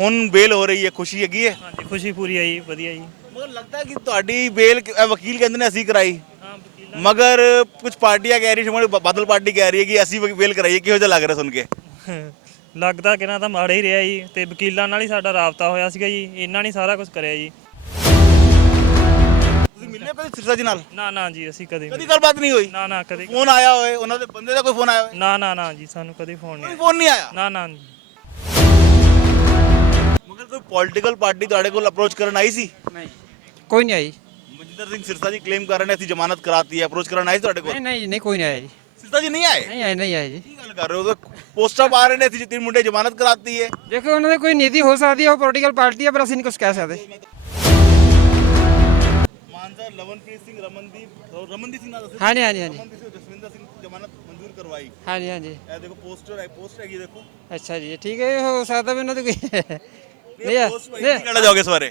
ਹੁਣ ਬੇਲ ਹੋ ਰਹੀ ਹੈ, ਖੁਸ਼ੀ ਹੈਗੀ ਹੈ? ਹਾਂਜੀ ਖੁਸ਼ੀ ਪੂਰੀ ਹੈ ਜੀ, ਵਧੀਆ ਜੀ। ਮਗਰ ਲੱਗਦਾ ਕਿ ਤੁਹਾਡੀ ਬੇਲ ਵਕੀਲ ਕਹਿੰਦੇ ਨੇ ਅਸੀਂ ਕਰਾਈ, ਹਾਂ ਵਕੀਲਾਂ ਮਗਰ ਕੁਝ ਪਾਰਟੀਆਂ ਕਹਿ ਰਹੀ, ਸ਼੍ਰੋਮਣੀ ਬਾਦਲ ਪਾਰਟੀ ਕਹਿ ਰਹੀ ਹੈ ਕਿ ਅਸੀਂ ਬੇਲ ਕਰਾਈਏ। ਕਿਹੋ ਜਿਹਾ ਲੱਗ ਰਿਹਾ ਸੁਣ ਕੇ? ਲੱਗਦਾ ਕਿ ਨਾ ਤਾਂ ਮਾੜਾ ਹੀ ਰਿਹਾ ਜੀ, ਤੇ ਵਕੀਲਾਂ ਨਾਲ ਹੀ ਸਾਡਾ ਰਾਬਤਾ ਹੋਇਆ ਸੀਗਾ ਜੀ, ਇਹਨਾਂ ਨੇ ਸਾਰਾ ਕੁਝ ਕਰਿਆ ਜੀ। ਤੁਸੀਂ ਮਿਲੇ ਕਦੇ ਸਿਰਸਾ ਜੀ ਨਾਲ? ਨਾ ਨਾ ਜੀ, ਅਸੀਂ ਕਦੇ ਕਦੀ ਗੱਲਬਾਤ ਨਹੀਂ ਹੋਈ? ਨਾ ਨਾ ਕਦੇ। ਫੋਨ ਆਇਆ ਹੋਏ ਉਹਨਾਂ ਦੇ ਬੰਦੇ ਦਾ, ਕੋਈ ਫੋਨ ਆਇਆ ਹੋਏ? ਨਾ ਨਾ ਨਾ ਜੀ, ਸਾਨੂੰ ਕਦੇ ਫੋਨ ਕੋਈ ਨਹੀਂ ਫੋਨ ਨਹੀਂ ਆਇਆ? ਆਇਆ। ਨਾ ਨਾ ਜੀ। ਮਗਰ ਕੋਈ ਪੋਲੀਟੀਕਲ ਪਾਰਟੀ ਤੁਹਾਡੇ ਕੋਲ ਅਪਰੋਚ ਕਰਨ ਆਈ ਸੀ? नहीं कोई नहीं आई। ਮਨਜਿੰਦਰ ਸਿੰਘ ਸਿਰਸਾ ਜੀ ਕਲੇਮ ਕਰ ਰਹੇ ਨੇ ਅਸੀਂ ਜ਼ਮਾਨਤ ਕਰਾਤੀ ਹੈ, ਅਪਰੋਚ ਕਰਨ ਆਈ ਸੀ ਤੁਹਾਡੇ ਕੋਲ? नहीं नहीं नहीं कोई नहीं आया जी। ਸਿਰਸਾ ਜੀ ਨਹੀਂ ਆਏ? नहीं आया जी। ਕੀ ਗੱਲ ਕਰ ਰਹੇ ਹੋ? ਪੋਸਟਰ ਪਾ ਰਹੇ ਨੇ ਅਸੀਂ ਤਿੰਨ ਮੁੰਡੇ ਜ਼ਮਾਨਤ ਕਰਾਤੀ ਹੈ। देखो उन्होंने कोई नीति हो सकती है, वो पॉलिटिकल पार्टी है, पर असं नहीं कुछ कह सकते। ਮਾਨਸਾ ਲਵਨਪ੍ਰੀਤ ਸਿੰਘ, ਰਮਨਦੀਪ ਸਿੰਘ ਨਾਲ ਦੱਸੋ। हाँ जी हाँ जी हाँ जी ਰਮਨਦੀਪ ਸਿੰਘ, ਜਸਵਿੰਦਰ ਸਿੰਘ ਜ਼ਮਾਨਤ ਮਨਜ਼ੂਰ ਕਰਵਾਈ। हाँ जी हाँ जी। ਇਹ ਦੇਖੋ ਪੋਸਟਰ ਹੈ, ਪੋਸਟ ਹੈਗੀ ਦੇਖੋ। अच्छा जी ठीक है, हो सकता भी उन्होंने कोई नहीं ਇਹ post ਭਾਈ, ਕੀ ਕਹਿਣਾ ਚਾਹੋਗੇ ਇਸ ਬਾਰੇ?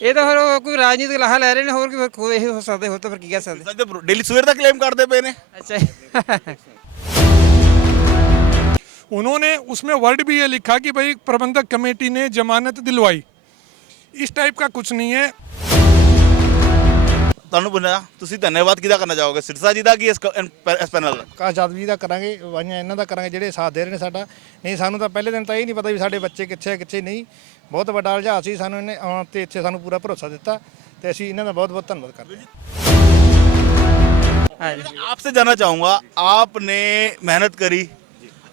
ये तो फिर कोई राजनीतिक लाहा ले रहे हैं, और कोई यही हो सकते हो तो फिर की कह सकते। ਸੱਚ ਡੇਲੀ ਸਵੇਰ ਦਾ ਕਲੇਮ ਕਰਦੇ ਪਏ ਨੇ। अच्छा उन्होंने उसमें वर्ड भी ये लिखा कि भाई प्रबंधक कमेटी ने जमानत दिलवाई, इस टाइप का कुछ नहीं है। ਤੁਹਾਨੂੰ ਪੁੱਛਣਾ, ਤੁਸੀਂ ਧੰਨਵਾਦ ਕਿਹਦਾ ਕਰਨਾ ਚਾਹੋਗੇ, ਸਿਰਸਾ ਜੀ ਦਾ ਕਿ ਇਸ ਪੈਨਲ ਦਾ? ਕਾਸ਼ ਜਾਦਵ ਜੀ ਦਾ ਕਰਾਂਗੇ, ਵਾਈਆਂ ਇਹਨਾਂ ਦਾ ਕਰਾਂਗੇ ਜਿਹੜੇ ਸਾਥ ਦੇ ਰਹੇ ਨੇ ਸਾਡਾ। ਨਹੀਂ ਸਾਨੂੰ ਤਾਂ ਪਹਿਲੇ ਦਿਨ ਤਾਂ ਇਹ ਨਹੀਂ ਪਤਾ ਵੀ ਸਾਡੇ ਬੱਚੇ ਕਿੱਥੇ ਆ ਕਿੱਥੇ ਨਹੀਂ। ਬਹੁਤ ਵੱਡਾ ਰੁਝਾਨ ਸੀ, ਸਾਨੂੰ ਇਹਨੇ ਆਉਣ ਤੇ ਇੱਥੇ ਸਾਨੂੰ ਪੂਰਾ ਭਰੋਸਾ ਦਿੱਤਾ ਤੇ ਅਸੀਂ ਇਹਨਾਂ ਦਾ ਬਹੁਤ ਬਹੁਤ ਧੰਨਵਾਦ ਕਰਦੇ ਹਾਂ। हाँ जी। आपसे जानना चाहूँगा, आपने मेहनत करी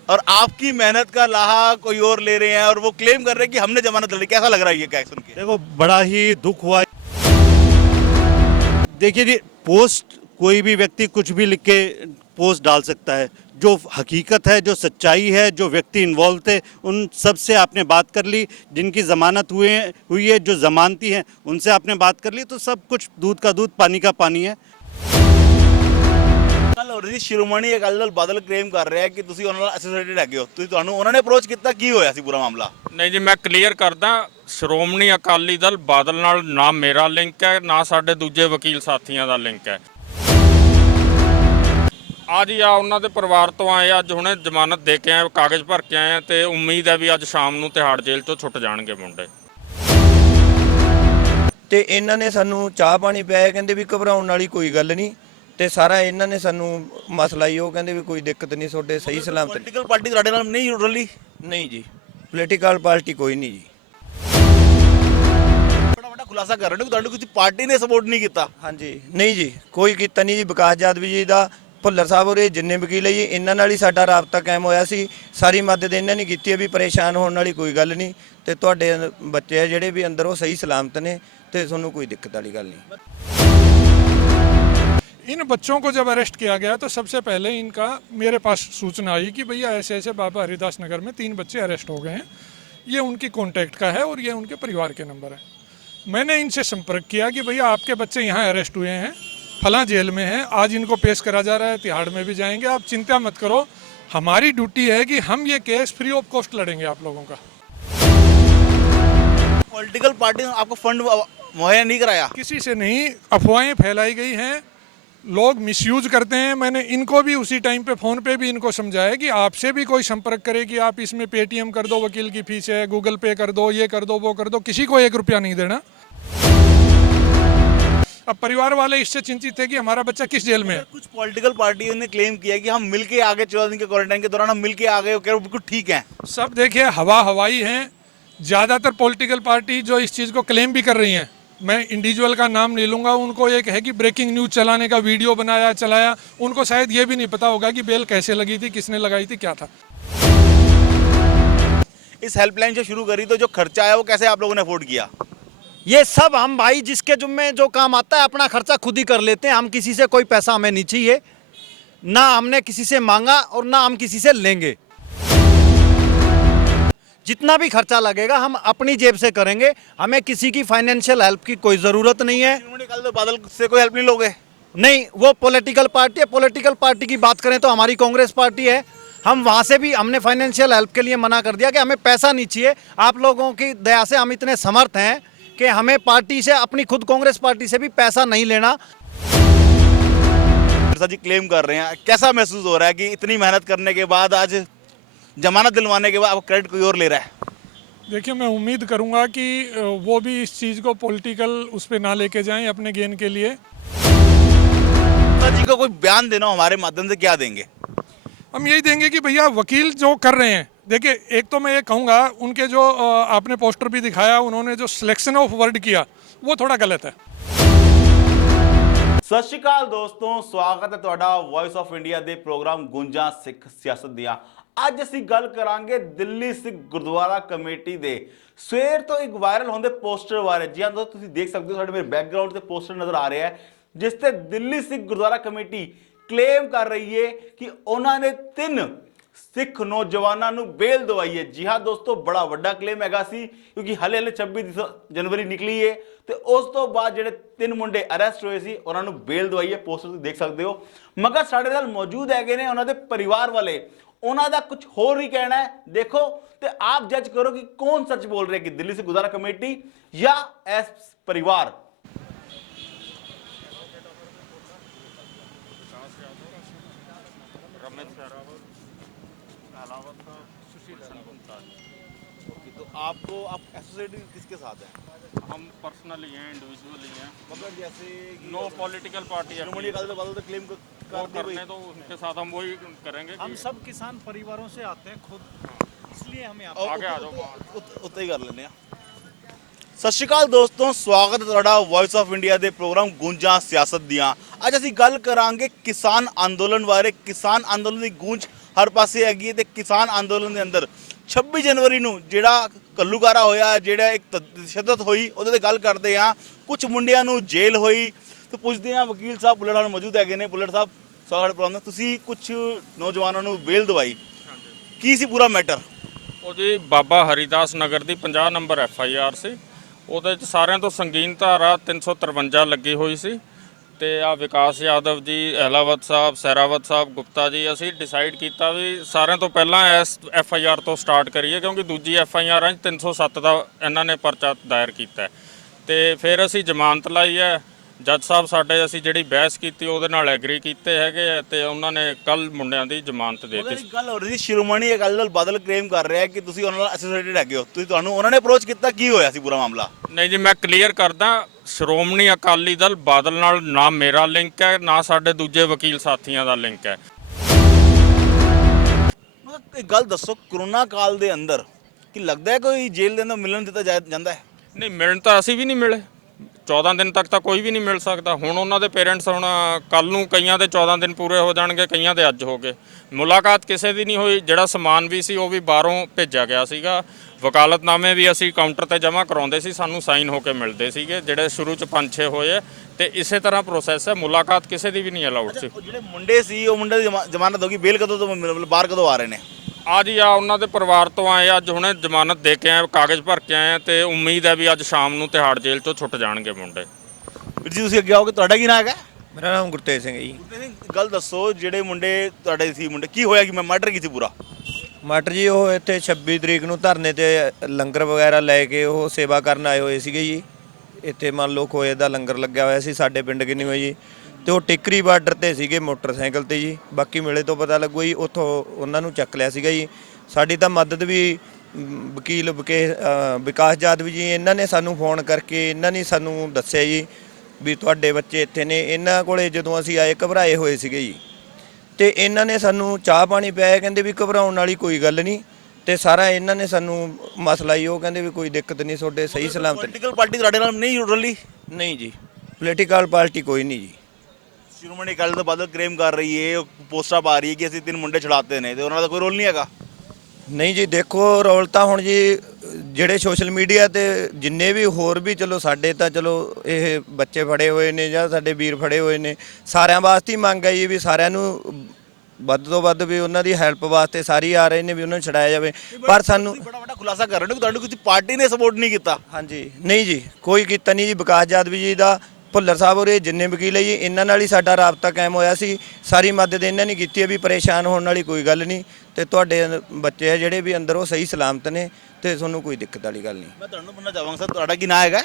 और आपकी मेहनत का लाहा कोई और ले रहे हैं और वो क्लेम कर रहे हैं कि हमने जमानत ली, कैसा लग रहा है ये क्या सुन के? देखो बड़ा ही दुख हुआ। देखिए जी, पोस्ट कोई भी व्यक्ति कुछ भी लिख के पोस्ट डाल सकता है। जो हकीकत है, जो सच्चाई है, जो व्यक्ति इन्वॉल्व थे उन सब से आपने बात कर ली, जिनकी ज़मानत हुई है, जो ज़मानती हैं उनसे आपने बात कर ली, तो सब कुछ दूध का दूध पानी का पानी है। ਗੱਲ ਹੋ ਰਹੀ ਸੀ, ਸ਼੍ਰੋਮਣੀ ਅਕਾਲੀ ਦਲ ਬਾਦਲ ਕਲੇਮ ਕਰ ਰਿਹਾ ਕਿ ਤੁਸੀਂ ਉਹਨਾਂ ਨਾਲ ਐਸੋਸੀਏਟਡ ਹੈਗੇ ਹੋ, ਤੁਸੀਂ ਤੁਹਾਨੂੰ ਉਹਨਾਂ ਨੇ ਅਪਰੋਚ ਕੀਤਾ, ਕੀ ਹੋਇਆ ਸੀ ਪੂਰਾ ਮਾਮਲਾ? ਨਹੀਂ ਜੀ, ਮੈਂ ਕਲੀਅਰ ਕਰਦਾ, ਸ਼੍ਰੋਮਣੀ ਅਕਾਲੀ ਦਲ ਬਾਦਲ ਨਾਲ ਨਾ ਮੇਰਾ ਲਿੰਕ ਹੈ, ਨਾ ਸਾਡੇ ਦੂਜੇ ਵਕੀਲ ਸਾਥੀਆਂ ਦਾ ਲਿੰਕ ਹੈ। ਅੱਜ ਆ ਉਹਨਾਂ ਦੇ ਪਰਿਵਾਰ ਤੋਂ ਆਏ, ਅੱਜ ਹੁਣੇ ਜ਼ਮਾਨਤ ਦੇ ਕੇ ਆਏ, ਕਾਗਜ਼ ਭਰ ਕੇ ਆਏ ਤੇ ਉਮੀਦ ਹੈ ਵੀ ਅੱਜ ਸ਼ਾਮ ਨੂੰ ਤਿਹਾੜ ਜੇਲ੍ਹ ਤੋਂ ਛੁੱਟ ਜਾਣਗੇ ਮੁੰਡੇ। ਤੇ ਇਹਨਾਂ ਨੇ ਸਾਨੂੰ ਚਾਹ ਪਾਣੀ ਪਿਆਇਆ, ਕਹਿੰਦੇ ਵੀ ਘਬਰਾਉਣ ਵਾਲੀ ਕੋਈ ਗੱਲ ਨਹੀਂ, ਤੇ ਸਾਰਾ ਇਹਨਾਂ ਨੇ ਸਾਨੂੰ ਮਸਲਾ ਹੀ ਉਹ ਕਹਿੰਦੇ ਵੀ ਕੋਈ ਦਿੱਕਤ ਨਹੀਂ, ਤੁਹਾਡੇ ਸਹੀ ਸਲਾਮਤ ਨੇ। ਪੋਲੀਟੀਕਲ ਪਾਰਟੀ ਤੁਹਾਡੇ ਨਾਲ ਨਹੀਂ ਜੁੜ ਰਹੀ? ਨਹੀਂ ਜੀ, ਪੋਲੀਟੀਕਲ ਪਾਰਟੀ ਕੋਈ ਨਹੀਂ ਜੀ। ਬੜਾ ਵੱਡਾ ਖੁਲਾਸਾ ਕਰ ਰਹੇ ਨੇ ਕਿ ਤੁਹਾਨੂੰ ਕਿਸੇ ਪਾਰਟੀ ਨੇ ਸਪੋਰਟ ਨਹੀਂ ਕੀਤਾ। ਹਾਂਜੀ ਨਹੀਂ ਜੀ, ਕੋਈ ਕੀਤਾ ਨਹੀਂ ਜੀ। ਵਿਕਾਸ ਜਾਦਵ ਜੀ ਦਾ, ਭੁੱਲਰ ਸਾਹਿਬ ਹੋਰੇ, ਜਿੰਨੇ ਵਕੀਲ ਹੈ ਜੀ, ਇਹਨਾਂ ਨਾਲ ਹੀ ਸਾਡਾ ਰਾਬਤਾ ਕਾਇਮ ਹੋਇਆ ਸੀ। ਸਾਰੀ ਮਦਦ ਇਹਨਾਂ ਨੇ ਕੀਤੀ ਹੈ, ਵੀ ਪਰੇਸ਼ਾਨ ਹੋਣ ਵਾਲੀ ਕੋਈ ਗੱਲ ਨਹੀਂ, ਤੇ ਤੁਹਾਡੇ ਬੱਚੇ ਆ ਜਿਹੜੇ ਵੀ ਅੰਦਰ ਉਹ ਸਹੀ ਸਲਾਮਤ ਨੇ, ਤੇ ਤੁਹਾਨੂੰ ਕੋਈ ਦਿੱਕਤ वाली ਗੱਲ नहीं। इन बच्चों को जब अरेस्ट किया गया तो सबसे पहले इनका मेरे पास सूचना आई कि भैया ऐसे ऐसे बाबा हरिदास नगर में 3 बच्चे अरेस्ट हो गए हैं, ये उनकी कॉन्टैक्ट का है और ये उनके परिवार के नंबर है। मैंने इनसे संपर्क किया कि भैया आपके बच्चे यहाँ अरेस्ट हुए हैं, फलां जेल में हैं, आज इनको पेश करा जा रहा है, तिहाड़ में भी जाएंगे, आप चिंता मत करो, हमारी ड्यूटी है कि हम ये केस फ्री ऑफ कॉस्ट लड़ेंगे आप लोगों का। पॉलिटिकल पार्टी ने आपको फंड मुहैया नहीं कराया? किसी से नहीं, अफवाहें फैलाई गई हैं, लोग मिसयूज करते हैं। मैंने इनको भी उसी टाइम पे फ़ोन पे भी इनको समझाया कि आपसे भी कोई संपर्क करे कि आप इसमें पेटीएम कर दो, वकील की फीस है, गूगल पे कर दो, ये कर दो, वो कर दो, किसी को 1 रुपया नहीं देना। अब परिवार वाले इससे चिंतित थे कि हमारा बच्चा किस जेल में है। कुछ पॉलिटिकल पार्टियों ने क्लेम किया कि हम मिलके आगे 14 दिन के क्वारंटाइन के दौरान हम मिलके आ गए, बिल्कुल ठीक है। सब देखिए हवाई हैं, ज़्यादातर पॉलिटिकल पार्टी जो इस चीज़ को क्लेम भी कर रही हैं, मैं इंडिविजुअल का नाम नहीं लूँगा, उनको एक है कि ब्रेकिंग न्यूज़ चलाने का वीडियो बनाया चलाया, उनको शायद ये भी नहीं पता होगा कि बेल कैसे लगी थी, किसने लगाई थी, क्या था। इस हेल्पलाइन जो शुरू करी तो जो खर्चा है वो कैसे आप लोगों ने अफोर्ड किया? ये सब हम भाई जिसके जुम्मे जो काम आता है अपना खर्चा खुद ही कर लेते हैं। हम किसी से कोई पैसा हमें नहीं चाहिए, ना हमने किसी से मांगा और ना हम किसी से लेंगे। जितना भी खर्चा लगेगा हम अपनी जेब से करेंगे, हमें किसी की फाइनेंशियल हेल्प की कोई ज़रूरत नहीं है। श्रोमणी अकाली दल बादल से कोई हेल्प नहीं लोगे? नहीं, वो पॉलिटिकल पार्टी है। पॉलिटिकल पार्टी की बात करें तो हमारी कांग्रेस पार्टी है, हम वहाँ से भी हमने फाइनेंशियल हेल्प के लिए मना कर दिया कि हमें पैसा नहीं चाहिए। आप लोगों की दया से हम इतने समर्थ हैं कि हमें पार्टी से, अपनी खुद कांग्रेस पार्टी से भी पैसा नहीं लेना। सिरसा जी क्लेम कर रहे हैं, कैसा महसूस हो रहा है कि इतनी मेहनत करने के बाद आज जमानत दिलवाने के बाद अब क्रेडिट कोई और ले रहा है? देखिए, मैं उम्मीद करूंगा कि वो भी इस चीज़ को पॉलिटिकल उस पर ना लेके जाएं अपने गेन के लिए। जी को कोई बयान देना हो हमारे माध्यम से, क्या देंगे? हम यही देंगे कि भैया वकील जो कर रहे हैं, देखिए एक तो मैं ये कहूँगा उनके जो आपने पोस्टर भी दिखाया, उन्होंने जो सिलेक्शन ऑफ वर्ड किया वो थोड़ा गलत है। ਸਤਿ ਸ਼੍ਰੀ ਅਕਾਲ ਦੋਸਤੋ, ਸਵਾਗਤ ਹੈ ਤੁਹਾਡਾ ਵੌਇਸ ਆਫ ਇੰਡੀਆ ਦੇ ਪ੍ਰੋਗਰਾਮ ਗੁੰਜਾਂ ਸਿੱਖ ਸਿਆਸਤ ਦੀਆਂ। ਅੱਜ ਅਸੀਂ ਗੱਲ ਕਰਾਂਗੇ ਦਿੱਲੀ ਸਿੱਖ ਗੁਰਦੁਆਰਾ ਕਮੇਟੀ ਦੇ ਸਵੇਰ ਤੋਂ ਇੱਕ ਵਾਇਰਲ ਹੁੰਦੇ ਪੋਸਟਰ ਬਾਰੇ। ਜੀ ਹਾਂ ਦੋਸਤੋ, ਤੁਸੀਂ ਦੇਖ ਸਕਦੇ ਹੋ ਸਾਡੇ ਮੇਰੇ ਬੈਕਗ੍ਰਾਉਂਡ ਤੇ ਪੋਸਟਰ ਨਜ਼ਰ ਆ ਰਿਹਾ ਹੈ, ਜਿਸ ਤੇ ਦਿੱਲੀ ਸਿੱਖ ਗੁਰਦੁਆਰਾ ਕਮੇਟੀ ਕਲੇਮ ਕਰ ਰਹੀ ਹੈ ਕਿ ਉਹਨਾਂ ਨੇ 3 ਸਿੱਖ ਨੌਜਵਾਨਾਂ ਨੂੰ ਬੇਲ ਦਵਾਈ ਹੈ। ਜੀ ਹਾਂ ਦੋਸਤੋ, ਬੜਾ ਵੱਡਾ ਕਲੇਮ ਹੈਗਾ ਸੀ, ਕਿਉਂਕਿ ਹਲੇ 26 ਜਨਵਰੀ ਨਿਕਲੀ ਹੈ ਤੇ ਉਸ ਤੋਂ ਬਾਅਦ ਜਿਹੜੇ 3 ਮੁੰਡੇ ਅਰੈਸਟ ਹੋਏ ਸੀ ਉਹਨਾਂ ਨੂੰ ਬੇਲ ਦਵਾਈ ਹੈ। ਪੋਸਟਰ ਤੁਸੀਂ ਦੇਖ ਸਕਦੇ ਹੋ, ਮਗਰ ਸਾਡੇ ਨਾਲ ਮੌਜੂਦ ਹੈਗੇ ਨੇ ਉਹਨਾਂ ਦੇ ਪਰਿਵਾਰ ਵਾਲੇ। ਉਹਨਾਂ ਦਾ ਕੁਝ ਹੋਰ ਹੀ ਕਹਿਣਾ ਹੈ, ਦੇਖੋ ਤੇ ਆਪ ਜੱਜ ਕਰੋ ਕਿ ਕੌਣ ਸੱਚ ਬੋਲ ਰਿਹਾ, ਕਿ ਦਿੱਲੀ ਸੇ ਗੁਰਦੁਆਰਾ ਕਮੇਟੀ ਜਾਂ ਐਸ परिवार। तो आपको आप एसोसिएटेड किसके साथ हैं? हम पर्सनली हैं, इंडिविजुअली हैं, मगर जैसे नो पॉलिटिकल पार्टी है, श्रोमणी अकाली दल तो क्लेम वो करते करने हुए तो उनके साथ हम वही करेंगे। हम सब किसान परिवारों से आते हैं खुद, इसलिए हम यहाँ आगे आ जाओ, ਉੱਤੇ ਹੀ ਕਰ ਲੈਂਦੇ ਆ। ਸਤਿ ਸ਼੍ਰੀ ਅਕਾਲ ਦੋਸਤੋ, ਸਵਾਗਤ ਹੈ ਤੁਹਾਡਾ ਵੌਇਸ ਆਫ ਇੰਡੀਆ ਦੇ ਪ੍ਰੋਗਰਾਮ ਗੁੰਜਾਂ ਸਿਆਸਤ ਦੀਆਂ। ਅੱਜ ਅਸੀਂ ਗੱਲ ਕਰਾਂਗੇ ਕਿਸਾਨ ਅੰਦੋਲਨ ਬਾਰੇ। ਕਿਸਾਨ ਅੰਦੋਲਨ ਦੀ ਗੂੰਜ ਹਰ ਪਾਸੇ ਹੈਗੀ ਹੈ ਤੇ ਕਿਸਾਨ ਅੰਦੋਲਨ ਦੇ ਅੰਦਰ 26 ਜਨਵਰੀ ਨੂੰ ਜਿਹੜਾ ਘੱਲੂਘਾਰਾ ਹੋਇਆ, ਜਿਹੜਾ ਇੱਕ ਤਸ਼ੱਦਦ ਹੋਈ, ਉਹਦੇ ਤੇ ਗੱਲ ਕਰਦੇ ਆ। ਕੁਝ ਮੁੰਡਿਆਂ ਨੂੰ ਜੇਲ੍ਹ ਹੋਈ ਤੇ ਪੁੱਛਦੇ ਆ, ਵਕੀਲ ਸਾਹਿਬ ਬੁੱਲੜ ਸਾਹਿਬ ਮੌਜੂਦ ਹੈਗੇ ਨੇ। ਬੁੱਲੜ ਸਾਹਿਬ ਸਾਡੇ ਪ੍ਰੋਗਰਾਮ ਤੁਸੀਂ ਕੁਝ ਨੌਜਵਾਨਾਂ ਨੂੰ ਬੇਲ ਦਵਾਈ, ਕੀ ਸੀ ਪੂਰਾ ਮੈਟਰ? ਉਹ ਜੀ ਬਾਬਾ ਹਰੀਦਾਸ ਨਗਰ ਦੀ 50 ਨੰਬਰ FIR ਸੀ। ਉਹਦੇ 'ਚ ਸਾਰਿਆਂ ਤੋਂ ਸੰਗੀਨ ਧਾਰਾ 353 ਲੱਗੀ ਹੋਈ ਸੀ ਤੇ ਆ ਵਿਕਾਸ ਯਾਦਵ ਜੀ, ਅਹਿਲਾਵਤ ਸਾਹਿਬ, ਸੈਰਾਵਤ ਸਾਹਿਬ, ਗੁਪਤਾ ਜੀ, ਅਸੀਂ ਡਿਸਾਈਡ ਕੀਤਾ ਵੀ ਸਾਰਿਆਂ ਤੋਂ ਪਹਿਲਾਂ ਇਸ FIR ਤੋਂ ਸਟਾਰਟ ਕਰੀਏ, ਕਿਉਂਕਿ ਦੂਜੀ FIR 'ਚ 307 ਦਾ ਇਹਨਾਂ ਨੇ ਪਰਚਾ ਦਾਇਰ ਕੀਤਾ ਤੇ ਫਿਰ ਅਸੀਂ ਜ਼ਮਾਨਤ ਲਾਈ ਹੈ। ਜੱਜ ਸਾਹਿਬ ਸਾਡੇ, ਅਸੀਂ ਜਿਹੜੀ ਬਹਿਸ ਕੀਤੀ ਉਹਦੇ ਨਾਲ ਐਗਰੀ ਕੀਤੇ ਹੈਗੇ ਆ ਤੇ ਉਹਨਾਂ ਨੇ ਕੱਲ ਮੁੰਡਿਆਂ ਦੀ ਜ਼ਮਾਨਤ ਦੇ ਦਿੱਤੀ। ਗੱਲ ਹੋ ਰਹੀ ਸੀ, ਸ਼੍ਰੋਮਣੀ ਅਕਾਲੀ ਦਲ ਬਾਦਲ ਕਲੇਮ ਕਰ ਰਿਹਾ ਕਿ ਤੁਸੀਂ ਉਹਨਾਂ ਨਾਲ ਐਸੋਸੀਏਟਡ ਹੈਗੇ ਹੋ, ਤੁਸੀਂ ਤੁਹਾਨੂੰ ਉਹਨਾਂ ਨੇ ਅਪਰੋਚ ਕੀਤਾ, ਕੀ ਹੋਇਆ ਸੀ ਪੂਰਾ ਮਾਮਲਾ? ਨਹੀਂ ਜੀ, ਮੈਂ ਕਲੀਅਰ ਕਰਦਾ, ਸ਼੍ਰੋਮਣੀ ਅਕਾਲੀ ਦਲ ਬਾਦਲ ਨਾਲ ਨਾ ਮੇਰਾ ਲਿੰਕ ਹੈ, ਨਾ ਸਾਡੇ ਦੂਜੇ ਵਕੀਲ ਸਾਥੀਆਂ ਦਾ ਲਿੰਕ ਹੈ। ਮਤਲਬ ਇੱਕ ਗੱਲ ਦੱਸੋ, ਕਰੋਨਾ ਕਾਲ ਦੇ ਅੰਦਰ ਕੀ ਲੱਗਦਾ ਹੈ ਕੋਈ ਜੇਲ੍ਹ ਦੇ ਅੰਦਰ ਮਿਲਣ ਦਿੱਤਾ ਜਾਂਦਾ ਹੈ? ਨਹੀਂ, ਮਿਲਣ ਤਾਂ ਅਸੀਂ ਵੀ ਨਹੀਂ ਮਿਲੇ। 14 ਦਿਨ ਤੱਕ ਤਾਂ ਕੋਈ ਵੀ ਨਹੀਂ ਮਿਲ ਸਕਦਾ। ਹੁਣ ਉਹਨਾਂ ਦੇ ਪੇਰੈਂਟਸ, ਹੁਣ ਕੱਲ ਨੂੰ ਕਈਆਂ ਦੇ 14 ਦਿਨ ਪੂਰੇ ਹੋ ਜਾਣਗੇ, ਕਈਆਂ ਦੇ ਅੱਜ ਹੋ ਗਏ। ਮੁਲਾਕਾਤ ਕਿਸੇ ਦੀ ਨਹੀਂ ਹੋਈ। ਜਿਹੜਾ ਸਮਾਨ ਵੀ ਸੀ ਉਹ ਵੀ ਬਾਹਰੋਂ ਭੇਜਿਆ ਗਿਆ ਸੀਗਾ। ਵਕਾਲਤਨਾਮੇ ਵੀ ਅਸੀਂ ਕਾਊਂਟਰ ਤੇ ਜਮ੍ਹਾਂ ਕਰਾਉਂਦੇ ਸੀ, ਸਾਨੂੰ ਸਾਈਨ ਹੋ ਕੇ ਮਿਲਦੇ ਸੀਗੇ, ਜਿਹੜੇ ਸ਼ੁਰੂ 'ਚ 5-6 ਹੋਏ ਤੇ ਇਸੇ ਤਰ੍ਹਾਂ ਪ੍ਰੋਸੈਸ ਹੈ। ਮੁਲਾਕਾਤ ਕਿਸੇ ਦੀ ਵੀ ਨਹੀਂ ਅਲਾਉਡ ਸੀ। ਜਿਹੜੇ ਮੁੰਡੇ ਸੀ, ਉਹ ਮੁੰਡੇ ਦੀ ਜ਼ਮਾਨਤ ਹੋ ਗਈ, ਬੇਲ ਕਦੋਂ ਤੋਂ ਮਤਲਬ ਬਾਹਰ ਕਦੋਂ ਆ ਰਹੇ ਨੇ? ਅੱਜ ਹੀ ਆ ਉਹਨਾਂ ਦੇ ਪਰਿਵਾਰ ਤੋਂ ਆਏ, ਅੱਜ ਹੁਣੇ ਜ਼ਮਾਨਤ ਦੇ ਕੇ ਆਏ, ਕਾਗਜ਼ ਭਰ ਕੇ ਆਏ ਤੇ ਉਮੀਦ ਹੈ ਵੀ ਅੱਜ ਸ਼ਾਮ ਨੂੰ ਤਿਹਾੜ ਜੇਲ੍ਹ ਤੋਂ ਛੁੱਟ ਜਾਣਗੇ ਮੁੰਡੇ। ਵੀਰ ਜੀ ਤੁਸੀਂ ਅੱਗੇ ਆਓਗੇ, ਤੁਹਾਡਾ ਕੀ ਨਾਮ ਹੈਗਾ? ਮੇਰਾ ਨਾਮ ਗੁਰਤੇਜ ਸਿੰਘ ਹੈ ਜੀ। ਗੱਲ ਦੱਸੋ, ਜਿਹੜੇ ਮੁੰਡੇ ਤੁਹਾਡੇ ਸੀ, ਮੁੰਡੇ ਕੀ ਹੋਇਆ, ਕਿ ਮੈਂ ਮੈਟਰ ਕੀ ਸੀ ਪੂਰਾ? ਮਟਰ ਜੀ ਉਹ ਇੱਥੇ 26 ਤਰੀਕ ਨੂੰ ਧਰਨੇ ਤੇ ਲੰਗਰ ਵਗੈਰਾ ਲੈ ਕੇ ਉਹ ਸੇਵਾ ਕਰਨ ਆਏ ਹੋਏ ਸੀਗੇ ਜੀ। ਇੱਥੇ ਮੰਨ ਲਓ ਖੋਏ ਦਾ ਲੰਗਰ ਲੱਗਿਆ ਹੋਇਆ ਸੀ ਸਾਡੇ ਪਿੰਡ ਕਿੰਨੀ ਹੋਈ ਜੀ, ਤੇ ਉਹ ਟਿੱਕਰੀ ਬਾਰਡਰ ਤੇ ਸੀਗੇ ਮੋਟਰਸਾਈਕਲ ਤੇ ਜੀ। ਬਾਕੀ ਮਿਲੇ ਤੋਂ ਪਤਾ ਲੱਗੂ ਜੀ, ਉੱਥੋਂ ਉਹਨਾਂ ਨੂੰ ਚੱਕ ਲਿਆ ਸੀਗਾ ਜੀ। ਸਾਡੀ ਤਾਂ ਮਦਦ ਵੀ ਵਕੀਲ ਵਿਕਾਸ ਯਾਦਵ ਜੀ, ਇਹਨਾਂ ਨੇ ਸਾਨੂੰ ਫੋਨ ਕਰਕੇ ਇਹਨਾਂ ਨੇ ਸਾਨੂੰ ਦੱਸਿਆ ਜੀ ਵੀ ਤੁਹਾਡੇ ਬੱਚੇ ਇੱਥੇ ਨੇ। ਇਹਨਾਂ ਕੋਲੇ ਜਦੋਂ ਅਸੀਂ ਆਏ ਘਬਰਾਏ ਹੋਏ ਸੀਗੇ ਜੀ, ਤੇ ਇਹਨਾਂ ਨੇ ਸਾਨੂੰ ਚਾਹ ਪਾਣੀ ਪਿਆਇਆ, ਕਹਿੰਦੇ ਵੀ ਘਬਰਾਉਣ ਵਾਲੀ ਕੋਈ ਗੱਲ ਨਹੀਂ, ਤੇ ਸਾਰਾ ਇਹਨਾਂ ਨੇ ਸਾਨੂੰ ਮਸਲਾ ਹੀ ਉਹ ਕਹਿੰਦੇ ਵੀ ਕੋਈ ਦਿੱਕਤ ਨਹੀਂ, ਤੁਹਾਡੇ ਸਹੀ ਸਲਾਮਤ। ਪੋਲੀਟੀਕਲ ਪਾਰਟੀ ਤੁਹਾਡੇ ਨਾਲ ਨਹੀਂ ਜੁੜ ਰਹੀ? ਨਹੀਂ ਜੀ, ਪੋਲੀਟੀਕਲ ਪਾਰਟੀ ਕੋਈ ਨਹੀਂ ਜੀ। ਸ਼੍ਰੋਮਣੀ ਅਕਾਲੀ ਦਲ ਬਾਦਲ ਕਲੇਮ ਕਰ ਰਹੀ ਹੈ, ਪੋਸਟਾਂ ਪਾ ਰਹੀ ਹੈ ਕਿ ਅਸੀਂ 3 ਮੁੰਡੇ ਛੁਡਾਤੇ ਨੇ, ਤੇ ਉਹਨਾਂ ਦਾ ਕੋਈ ਰੋਲ ਨਹੀਂ ਹੈਗਾ? ਨਹੀਂ ਜੀ, ਦੇਖੋ ਰੋਲ ਤਾਂ ਹੁਣ ਜੀ ਜਿਹੜੇ ਸੋਸ਼ਲ ਮੀਡੀਆ ਤੇ ਜਿੰਨੇ ਵੀ ਹੋਰ ਵੀ, ਚਲੋ ਸਾਡੇ ਤਾਂ ਚਲੋ ਇਹ ਬੱਚੇ ਫੜੇ ਹੋਏ ਨੇ ਜਾਂ ਸਾਡੇ ਵੀਰ ਫੜੇ ਹੋਏ ਨੇ, ਸਾਰਿਆਂ ਵਾਸਤੇ ਹੀ ਮੰਗ ਹੈ ਜੀ ਵੀ ਸਾਰਿਆਂ ਨੂੰ ਵੱਧ ਤੋਂ ਵੱਧ ਵੀ ਉਹਨਾਂ ਦੀ ਹੈਲਪ ਵਾਸਤੇ ਸਾਰੀ ਆ ਰਹੇ ਨੇ ਵੀ ਉਹਨਾਂ ਨੂੰ ਛਡਾਇਆ ਜਾਵੇ। ਪਰ ਸਾਨੂੰ ਬੜਾ ਵੱਡਾ ਖੁਲਾਸਾ ਕਰ ਰਹੇ ਨੇ ਕਿ ਤੁਹਾਨੂੰ ਕਿਸੇ ਪਾਰਟੀ ਨੇ ਸਪੋਰਟ ਨਹੀਂ ਕੀਤਾ। ਹਾਂਜੀ, ਨਹੀਂ ਜੀ, ਕੋਈ ਕੀਤਾ ਨਹੀਂ ਜੀ। ਵਿਕਾਸ ਯਾਦਵ ਜੀ ਦਾ, ਭੁੱਲਰ ਸਾਹਿਬ ਹੋਰੇ, ਜਿੰਨੇ ਵਕੀਲ ਹੈ ਜੀ, ਇਹਨਾਂ ਨਾਲ ਹੀ ਸਾਡਾ ਰਾਬਤਾ ਕਾਇਮ ਹੋਇਆ ਸੀ। ਸਾਰੀ ਮਦਦ ਇਹਨਾਂ ਨੇ ਕੀਤੀ ਹੈ ਵੀ ਪਰੇਸ਼ਾਨ ਹੋਣ ਵਾਲੀ ਕੋਈ ਗੱਲ ਨਹੀਂ, ਤੇ ਤੁਹਾਡੇ ਬੱਚੇ ਆ ਜਿਹੜੇ ਵੀ ਅੰਦਰ ਉਹ ਸਹੀ ਸਲਾਮਤ ਨੇ, ਤੇ ਤੁਹਾਨੂੰ ਕੋਈ ਦਿੱਕਤ ਵਾਲੀ ਗੱਲ ਨਹੀਂ। ਮੈਂ ਤੁਹਾਨੂੰ ਪੁੱਛਣਾ ਚਾਹਾਂਗਾ ਸਰ, ਤੁਹਾਡਾ ਕੀ ਨਾਮ ਹੈਗਾ?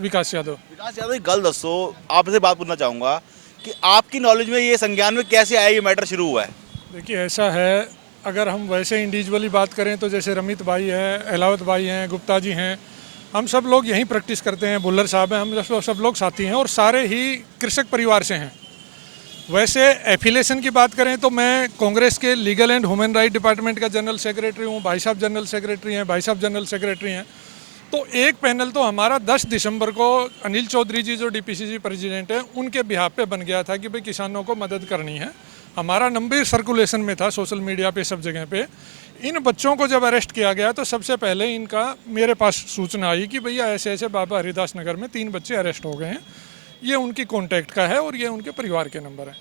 विकास यादव। विकास यादव, एक गल दसो, आपसे बात पूछना चाहूँगा कि आपकी नॉलेज में ये संज्ञान में कैसे आया, ये मैटर शुरू हुआ है? देखिए ऐसा है अगर हम वैसे इंडिविजुअली बात करें तो जैसे रमित भाई हैं, अहलावत भाई हैं, गुप्ता जी हैं, हम सब लोग यहीं प्रैक्टिस करते हैं, बुल्लर साहब हैं, हम सब लोग साथी हैं और सारे ही कृषक परिवार से हैं। वैसे एफिलेशन की बात करें तो मैं कांग्रेस के legal and human right department का जनरल सेक्रेटरी हूँ, भाई साहब जनरल सेक्रेटरी हैं, भाई साहब जनरल सेक्रेटरी हैं। तो एक पैनल तो हमारा 10 दिसंबर को अनिल चौधरी जी जो डीपीसीसी प्रेसिडेंट हैं उनके बिहाफ पे बन गया था कि भाई किसानों को मदद करनी है। हमारा नंबर सर्कुलेशन में था सोशल मीडिया पे, सब जगह पे। इन बच्चों को जब अरेस्ट किया गया तो सबसे पहले इनका मेरे पास सूचना आई कि भैया ऐसे ऐसे बाबा हरिदास नगर में 3 बच्चे अरेस्ट हो गए हैं, ये उनकी कॉन्टैक्ट का है और ये उनके परिवार के नंबर है।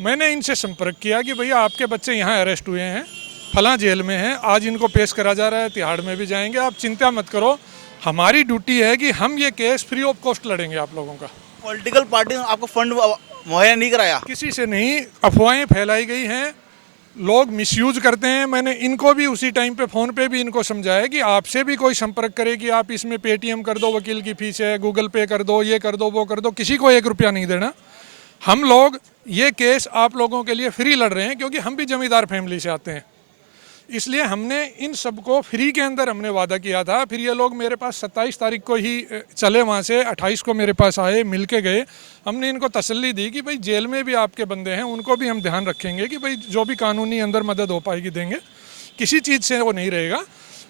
मैंने इनसे संपर्क किया कि भैया आपके बच्चे यहाँ अरेस्ट हुए हैं, फलां जेल में हैं, आज इनको पेश करा जा रहा है, तिहाड़ में भी जाएंगे, आप चिंता मत करो, हमारी ड्यूटी है कि हम ये केस फ्री ऑफ कॉस्ट लड़ेंगे आप लोगों का। पॉलिटिकल पार्टी ने आपको फंड मुहैया नहीं कराया? किसी से नहीं, अफवाहें फैलाई गई हैं, लोग मिसयूज करते हैं। मैंने इनको भी उसी टाइम पे फ़ोन पे भी इनको समझाया कि आपसे भी कोई संपर्क करे कि आप इसमें पेटीएम कर दो, वकील की फीस है, गूगल पे कर दो, ये कर दो, वो कर दो, किसी को 1 रुपया नहीं देना। हम लोग ये केस आप लोगों के लिए फ्री लड़ रहे हैं क्योंकि हम भी जमींदार फैमिली से आते हैं, इसलिए हमने इन सबको फ्री के अंदर हमने वादा किया था। फिर ये लोग मेरे पास 27 तारीख को ही चले, वहाँ से 28 को मेरे पास आए, मिल के गए। हमने इनको तसल्ली दी कि भाई जेल में भी आपके बंदे हैं, उनको भी हम ध्यान रखेंगे कि भाई जो भी कानूनी अंदर मदद हो पाएगी देंगे, किसी चीज़ से वो नहीं रहेगा।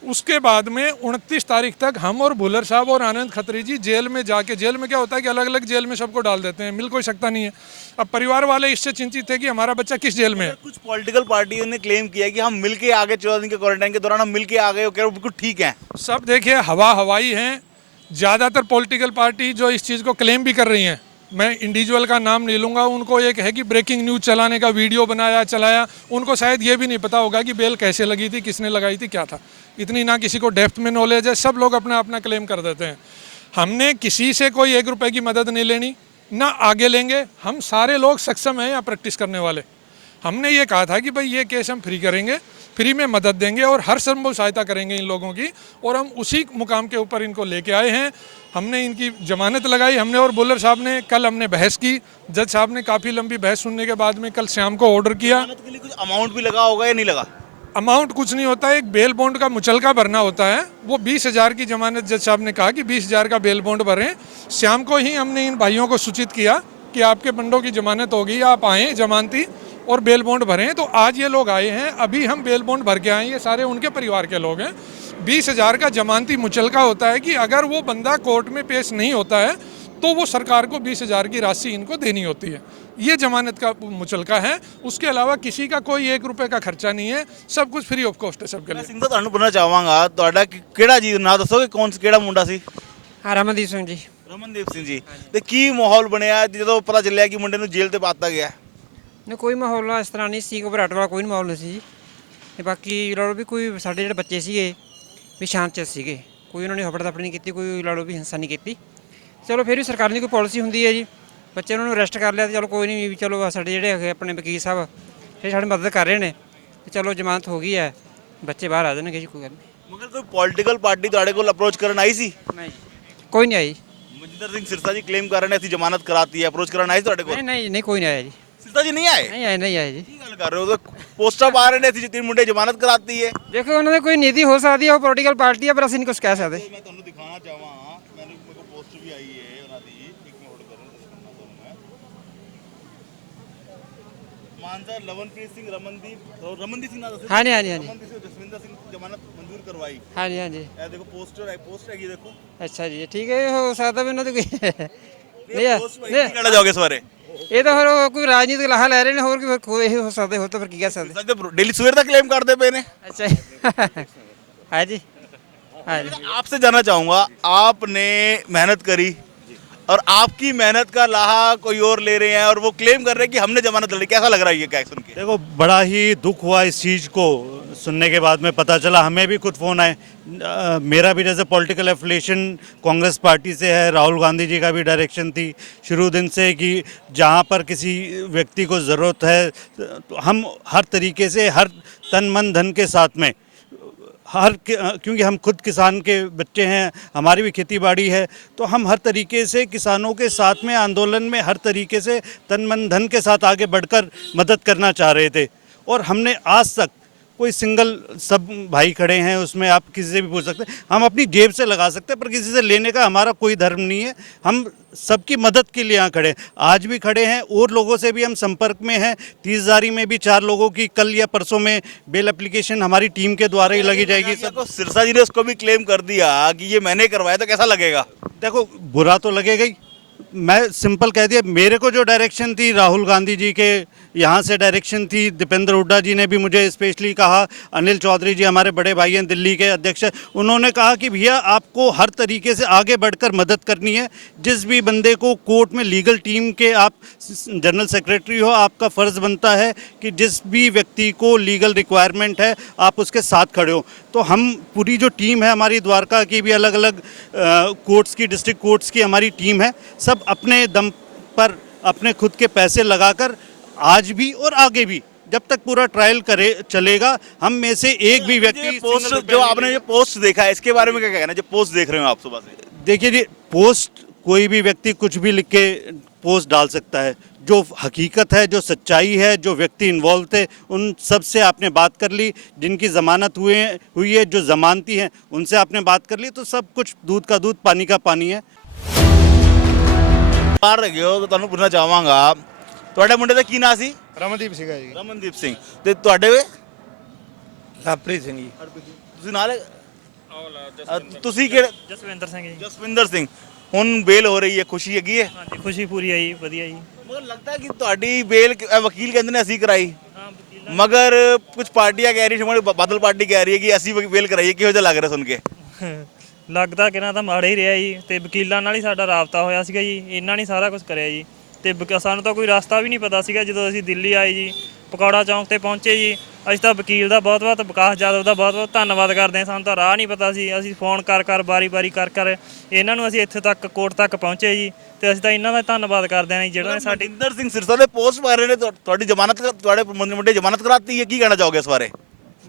उसके बाद में 29 तारीख तक हम और भुल्लर साहब और आनंद खत्री जी जेल में जाके, जेल में क्या होता है कि अलग अलग जेल में सबको डाल देते हैं, मिल कोई सकता नहीं है। अब परिवार वाले इससे चिंतित थे कि हमारा बच्चा किस जेल में है। कुछ पॉलिटिकल पार्टियों ने क्लेम किया कि हम मिलके आ गए, 14 दिन के क्वारंटाइन के दौरान हम मिलके आ गए, वो कह रहे बिल्कुल ठीक है। सब देखिए हवाई हैं, ज़्यादातर पॉलिटिकल पार्टी जो इस चीज़ को क्लेम भी कर रही हैं, मैं इंडिविजुअल का नाम नहीं लूँगा, उनको एक है कि ब्रेकिंग न्यूज़ चलाने का वीडियो बनाया चलाया, उनको शायद ये भी नहीं पता होगा कि बेल कैसे लगी थी, किसने लगाई थी, क्या था, इतनी ना किसी को डेप्थ में नॉलेज है। सब लोग अपना अपना क्लेम कर देते हैं। हमने किसी से कोई 1 रुपये की मदद नहीं लेनी, ना आगे लेंगे। हम सारे लोग सक्षम हैं यहाँ प्रैक्टिस करने वाले। हमने ये कहा था कि भाई ये केस हम फ्री करेंगे, फ्री में मदद देंगे और हर संभव सहायता करेंगे इन लोगों की, और हम उसी मुकाम के ऊपर इनको लेके आए हैं। हमने इनकी जमानत लगाई, हमने और बुल्लर साहब ने कल हमने बहस की, जज साहब ने काफ़ी लंबी बहस सुनने के बाद में कल शाम को ऑर्डर किया। जमानत के लिए कुछ अमाउंट भी लगा होगा या नहीं लगा? अमाउंट कुछ नहीं होता है, एक बेल बॉन्ड का मुचलका भरना होता है, वो 20,000 की जमानत जज साहब ने कहा कि 20,000 का बेल बॉन्ड भरें। शाम को ही हमने इन भाइयों को सूचित किया कि आपके बंडों की जमानत होगी, आप आएँ जमानती और बेल बॉन्ड भरें। तो आज ये लोग आए हैं, अभी हम बेल बॉन्ड भर के आए, ये सारे उनके परिवार के लोग हैं। 20,000 का जमानती मुचलका होता है कि अगर वो बंदा कोर्ट में पेश नहीं होता है तो वो सरकार को 20,000 की राशि इनको देनी होती है, ये जमानत का मुचलका है। उसके अलावा किसी का कोई 1 रुपये का खर्चा नहीं है, सब कुछ फ्री ऑफ कॉस्ट है सबके लिए। ਸਿੰਘ ਸਾਹਿਬ ਤੁਹਾਨੂੰ ਪੁੱਛਣਾ ਚਾਹਾਂਗਾ, ਤੁਹਾਡਾ ਕਿਹੜਾ ਜੀ ਨਾਂ ਦੱਸੋਗੇ, ਕੌਣ ਕਿਹੜਾ ਮੁੰਡਾ ਸੀ? ਰਮਨਦੀਪ ਸਿੰਘ ਜੀ। ਰਮਨਦੀਪ ਸਿੰਘ ਜੀ। ਤੇ ਕੀ ਮਾਹੌਲ ਬਣਿਆ ਜਦੋਂ ਪਤਾ ਚੱਲਿਆ ਕਿ ਮੁੰਡੇ ਨੂੰ ਜੇਲ੍ਹ ਤੇ ਪਾਤਾ ਗਿਆ? ਨਹੀਂ ਕੋਈ ਮਾਹੌਲ ਇਸ ਤਰ੍ਹਾਂ ਨਹੀਂ ਸੀ, ਘਬਰਾਹਟ ਵਾਲਾ ਕੋਈ ਮਾਹੌਲ ਨਹੀਂ ਸੀ ਜੀ। ਤੇ ਬਾਕੀ ਲਾ ਲਓ ਵੀ ਕੋਈ ਸਾਡੇ ਜਿਹੜੇ ਬੱਚੇ ਸੀਗੇ ਵੀ ਸ਼ਾਂਤ ਸੀਗੇ, ਕੋਈ ਉਹਨਾਂ ਨੇ ਹਫੜਾ ਦਫੜੀ ਨਹੀਂ ਕੀਤੀ, ਕੋਈ ਲਾ ਲਓ ਵੀ ਹਿੰਸਾ ਨਹੀਂ ਕੀਤੀ। ਚਲੋ ਫਿਰ ਵੀ ਸਰਕਾਰ ਦੀ ਕੋਈ ਪਾਲਿਸੀ ਹੁੰਦੀ ਹੈ ਜੀ, ਬੱਚੇ ਉਹਨਾਂ ਨੂੰ ਅਰੈਸਟ ਕਰ ਲਿਆ ਤੇ ਚਲੋ ਕੋਈ ਨਹੀਂ, ਵੀ ਚਲੋ ਸਾਡੇ ਜਿਹੜੇ ਹੈਗੇ ਆਪਣੇ ਵਕੀਲ ਸਾਹਿਬ ਇਹ ਸਾਡੀ ਮਦਦ ਕਰ ਰਹੇ ਨੇ, ਤੇ ਚਲੋ ਜ਼ਮਾਨਤ ਹੋ ਗਈ ਹੈ, ਬੱਚੇ ਬਾਹਰ ਆ ਜਾਣਗੇ ਜੀ, ਕੋਈ ਗੱਲ ਨਹੀਂ। ਮਗਰ ਕੋਈ ਪੋਲੀਟੀਕਲ ਪਾਰਟੀ ਤੁਹਾਡੇ ਕੋਲ ਅਪਰੋਚ ਕਰਨ ਆਈ ਸੀ? ਨਹੀਂ ਕੋਈ ਨਹੀਂ ਆਈ। ਮਨਜਿੰਦਰ ਸਿੰਘ ਸਿਰਸਾ ਜੀ ਕਲੇਮ ਕਰ ਰਹੇ ਨੇ ਅਸੀਂ ਜ਼ਮਾਨਤ ਕਰਾਤੀ ਹੈ, ਅਪਰੋਚ ਕਰਨ ਆਏ ਸੀ ਤੁਹਾਡੇ ਕੋਲ? ਨਹੀਂ ਕੋਈ ਨਹੀਂ ਆਇਆ ਜੀ। ਸਿਰਸਾ ਜੀ ਨਹੀਂ ਆਏ? ਨਹੀਂ ਆਏ ਜੀ। ਕੀ ਗੱਲ ਕਰ ਰਹੇ ਹੋ? ਪੋਸਟਾਂ ਪਾ ਰਹੇ ਨੇ ਅਸੀਂ 3 ਮੁੰਡੇ ਜ਼ਮਾਨਤ ਕਰਾਤੀ ਹੈ। ਦੇਖੋ ਉਹਨਾਂ ਦੀ ਕੋਈ ਨੀਤੀ ਹੋ ਸਕਦੀ ਹੈ, ਉਹ ਪੋਲੀਟੀਕਲ ਪਾਰਟੀ ਹੈ, ਪਰ ਅਸੀਂ ਨਹੀਂ ਕੁਝ ਕਹਿ ਸਕਦੇ। ਮੈਂ ਤੁਹਾਨੂੰ ਦਿਖਾਣਾ ਚਾਹਾਂ, ਮੇਰੇ ਕੋਲ ਪੋਸਟ ਵੀ ਆਈ ਹੈ ਉਹਨਾਂ ਦੀ, ਇੱਕ ਨੋਟ ਕਰੋ, ਦਿਖਾਉਣਾ ਤੁਹਾਨੂੰ ਮੈਂ। ਮਾਨਸਾ ਲਵਨਪ੍ਰੀਤ ਸਿੰਘ, ਰਮਨਦੀਪ ਸਿੰਘ ਨਾਲ ਦੱਸੋ। ਹਾਂਜੀ ਰਮਨਦੀਪ ਸਿੰਘ, ਜਸਵਿੰਦਰ ਸਿੰਘ ਜਮਾਨਤ ਮਨਜ਼ੂਰ ਕਰਵਾਈ। ਹਾਂਜੀ ਇਹ ਦੇਖੋ ਪੋਸਟ ਹੈਗੀ, ਦੇਖੋ। ਅੱਛਾ ਜੀ, ਠੀਕ ਹੈ, ਹੋ ਸਕਦਾ ਵੀ ਉਹਨਾਂ ਦੀ ਕੋਈ ਪੋਸਟ ਕੀ ਕਹਿਣਾ ਚਾਹੋਗੇ ਇਸ ਬਾਰੇ? ਇਹ ਤਾਂ ਫਿਰ ਕੋਈ ਰਾਜਨੀਤਿਕ ਲਾਹਾ ਲੈ ਰਹੇ ਨੇ, ਹੋਰ ਕੀ ਕੋਈ ਇਹੀ ਹੋ ਸਕਦੇ, ਹੋਰ ਤਾਂ ਫਿਰ ਕੀ ਕਹਿ ਸਕਦੇ। ਸਕਦੇ ਡੇਲੀ ਸਵੇਰ ਦਾ क्लेम करते पे ने। अच्छा हाँ जी, हाँ जी। आपसे जानना चाहूंगा, आपने मेहनत करी और आपकी मेहनत का लाहा कोई और ले रहे हैं और वो क्लेम कर रहे हैं कि हमने जमानत लड़ी, कैसा लग रहा है ये क्या सुन के? देखो बड़ा ही दुख हुआ इस चीज़ को सुनने के बाद में, पता चला हमें भी कुछ फ़ोन आए। मेरा भी जैसे पॉलिटिकल एफिलिएशन कांग्रेस पार्टी से है, राहुल गांधी जी का भी डायरेक्शन थी शुरू दिन से कि जहाँ पर किसी व्यक्ति को ज़रूरत है तो हम हर तरीके से, हर तन मन धन के साथ में, क्योंकि हम खुद किसान के बच्चे हैं, हमारी भी खेती बाड़ी है, तो हम हर तरीके से किसानों के साथ में आंदोलन में हर तरीके से तन मन धन के साथ आगे बढ़कर मदद करना चाह रहे थे। और हमने आज तक कोई सिंगल सब भाई खड़े हैं, उसमें आप किसी से भी पूछ सकते हैं। हम अपनी जेब से लगा सकते हैं, पर किसी से लेने का हमारा कोई धर्म नहीं है। हम सबकी मदद के लिए यहाँ खड़े हैं, आज भी खड़े हैं, और लोगों से भी हम संपर्क में हैं। 30,000 में भी 4 लोगों की कल या परसों में बेल एप्लीकेशन हमारी टीम के द्वारा ही लगी जाएगी। सब सिरसा जी ने उसको भी क्लेम कर दिया कि ये मैंने करवाया, तो कैसा लगेगा? देखो, बुरा तो लगेगा ही। मैं सिंपल कह दिया, मेरे को जो डायरेक्शन थी राहुल गांधी जी के यहाँ से डायरेक्शन थी, दीपेंद्र हुड्डा जी ने भी मुझे स्पेशली कहा, अनिल चौधरी जी हमारे बड़े भाई हैं, दिल्ली के अध्यक्ष हैं, उन्होंने कहा कि भैया आपको हर तरीके से आगे बढ़कर मदद करनी है। जिस भी बंदे को कोर्ट में लीगल टीम के आप जनरल सेक्रेटरी हो, आपका फ़र्ज़ बनता है कि जिस भी व्यक्ति को लीगल रिक्वायरमेंट है आप उसके साथ खड़े हो। तो हम पूरी जो टीम है हमारी, द्वारका की भी अलग अलग कोर्ट्स की, डिस्ट्रिक्ट कोर्ट्स की हमारी टीम है, सब अपने दम पर अपने खुद के पैसे लगाकर आज भी और आगे भी जब तक पूरा ट्रायल करे चलेगा, हम में से एक भी व्यक्ति पोस्ट जो आपने जो पोस्ट देखा है, इसके बारे में क्या कहना है? जो पोस्ट देख रहे हो आप सुबह से? देखिए जी, पोस्ट कोई भी व्यक्ति कुछ भी लिख के पोस्ट डाल सकता है। जो हकीकत है, जो सच्चाई है, जो व्यक्ति इन्वॉल्व थे, उन सब से आपने बात कर ली। जिनकी ज़मानत हुई है, जो ज़मानती हैं, उनसे आपने बात कर ली, तो सब कुछ दूध का दूध, पानी का पानी है। ਬਾਹਰ ਲੱਗੇ ਹੋ ਤਾਂ ਤੁਹਾਨੂੰ ਪੁੱਛਣਾ ਚਾਹਾਂਗਾ, ਤੁਹਾਡੇ ਮੁੰਡੇ ਦਾ ਕੀ ਨਾਂ ਸੀ? ਰਮਨਦੀਪ ਸੀਗਾ ਜੀ। ਰਮਨਦੀਪ ਸਿੰਘ। ਤੇ ਤੁਹਾਡੇ ਵੇ? ਲਵਪ੍ਰੀਤ ਸਿੰਘ ਜੀ। ਤੁਸੀਂ ਨਾਲ ਤੁਸੀਂ ਕਿਹੜੇ? ਜਸਵਿੰਦਰ ਸਿੰਘ ਜੀ। ਜਸਵਿੰਦਰ ਸਿੰਘ। ਹੁਣ ਬੇਲ ਹੋ ਰਹੀ ਹੈ, ਖੁਸ਼ੀ ਹੈਗੀ ਹੈ? ਹਾਂਜੀ, ਖੁਸ਼ੀ ਪੂਰੀ ਆਈ, ਵਧੀਆ ਜੀ। ਮਗਰ ਲੱਗਦਾ ਹੈ ਕਿ ਤੁਹਾਡੀ ਬੇਲ ਵਕੀਲ ਕਹਿੰਦੇ ਨੇ ਅਸੀਂ ਕਰਾਈ, ਹਾਂ, ਵਕੀਲਾਂ ਮਗਰ ਕੁਝ ਪਾਰਟੀਆਂ ਕਹਿ ਰਹੀ ਹੈ, ਬਾਦਲ ਪਾਰਟੀ ਕਹਿ ਰਹੀ ਹੈ ਕਿ ਅਸੀਂ ਬੇਲ ਕਰਾਈਏ। ਕਿਹੋ ਜਿਹਾ ਲੱਗ ਰਿਹਾ ਸੁਣ ਕੇ? ਲੱਗਦਾ ਕਿ ਨਾ ਤਾਂ ਮਾੜਾ ਹੀ ਰਿਹਾ ਜੀ, ਤੇ ਵਕੀਲਾਂ ਨਾਲ ਹੀ ਸਾਡਾ ਰਾਬਤਾ ਹੋਇਆ ਸੀਗਾ ਜੀ, ਇਹਨਾਂ ਨੇ ਸਾਰਾ ਕੁਝ ਕਰਿਆ ਜੀ। ਤੇ ਸਾਨੂੰ ਤਾਂ ਕੋਈ ਰਸਤਾ ਵੀ ਨਹੀਂ ਪਤਾ ਸੀਗਾ ਜਦੋਂ ਅਸੀਂ ਦਿੱਲੀ ਆਏ ਜੀ, ਪਕੌੜਾ ਚੌਂਕ ਤੇ ਪਹੁੰਚੇ ਜੀ। ਅਸੀਂ ਤਾਂ ਵਕੀਲ ਦਾ ਬਹੁਤ-ਬਹੁਤ, ਵਿਕਾਸ ਯਾਦਵ ਦਾ ਬਹੁਤ-ਬਹੁਤ ਧੰਨਵਾਦ ਕਰਦੇ ਹਾਂ। ਸਾਨੂੰ ਤਾਂ ਰਾਹ ਨਹੀਂ ਪਤਾ ਸੀ, ਅਸੀਂ ਫੋਨ ਕਰ ਬਾਰੀ ਕਰ ਇਹਨਾਂ ਨੂੰ ਅਸੀਂ ਇੱਥੇ ਤੱਕ ਕੋਰਟ ਤੱਕ ਪਹੁੰਚੇ ਜੀ। ਤੇ ਅਸੀਂ ਤਾਂ ਇਹਨਾਂ ਦਾ ਧੰਨਵਾਦ ਕਰਦੇ ਹਾਂ ਜੀ, ਜਿਹੜਾ ਨੇ ਸਾਡੀ ਮਨਿੰਦਰ ਸਿੰਘ ਸਿਰਸਾ ਦੇ ਪੋਸਟ ਪਾ ਰਹੇ ਨੇ, ਤੁਹਾਡੀ ਜ਼ਮਾਨਤ, ਤੁਹਾਡੇ ਮੁੰਡੇ ਜ਼ਮਾਨਤ ਕਰਾਤੀ ਹੈ, ਕੀ ਕਹਿਣਾ ਚਾਹੋਗੇ ਇਸ ਬਾਰੇ?